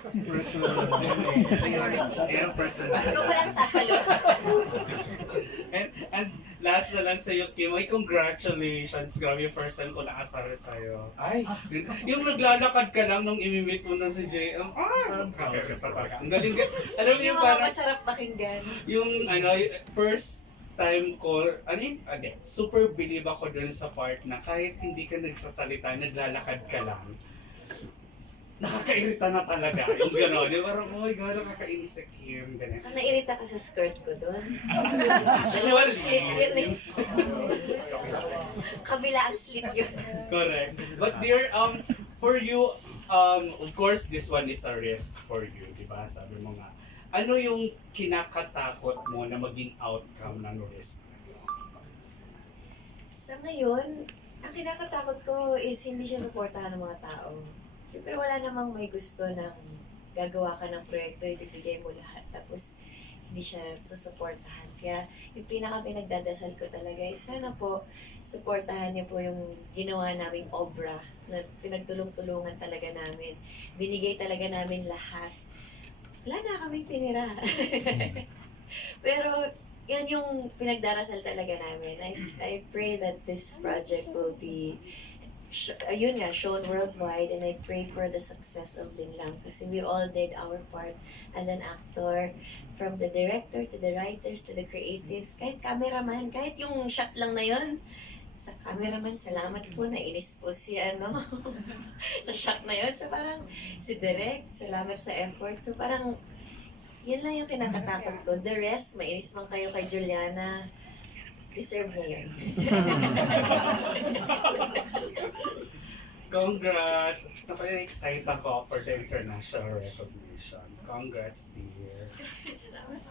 Personal. Ayan, personal. Ikaw ko lang sasalo. And, and last na lang sa'yo, Kim, ay congratulations. Grabe yung first time ko nakasara sa'yo. Ay, yung naglalakad ka lang nung imimit mo na si JM. Ah, talaga. Ang galing ka. Alam mo Yun yung yung mga parang, masarap pakinggan. yung ano, first time ko, ano yung, ano, super believe ako dun sa part na kahit hindi ka nagsasalita, naglalakad ka lang, nakakairita na talaga. Yung gano'n, ba? Parang, oh my God, nakakainis si Kim. Ganun. Ang nairita ka sa skirt ko doon. Actually, slit yun eh. Kabila ang slit yun. Correct. But dear, um, for you, um, of course, this one is a risk for you, di ba? Sabi mo nga. Ano yung kinakatakot mo na maging outcome ng risk? Sa ngayon, ang kinakatakot ko is hindi siya suportahan ng mga tao. Siyempre wala namang may gusto ng gagawa ka ng proyekto, ibibigay mo lahat, tapos hindi siya susuportahan. Kaya yung pinaka pinagdadasal ko talaga is sana po suportahan niyo po yung ginawa naming obra na pinagtulong-tulungan talaga namin. Binigay talaga namin lahat. Wala na kaming tinira. Pero yan yung pinagdarasal talaga namin. I, I pray that this project will be sh- ayun nga, shown worldwide and I pray for the success of Linlang kasi we all did our part as an actor from the director to the writers to the creatives kahit cameraman, kahit yung shot lang na yun sa cameraman, salamat po, nainis po si ano, sa shot na yun. So parang si Direk, salamat sa effort. So parang, yun lang yung kinakatakot ko. The rest, mainis man kayo kay Juliana, deserve niya yun. Congrats! Napaka-excite ako for the international recognition. Congrats, dear. Salamat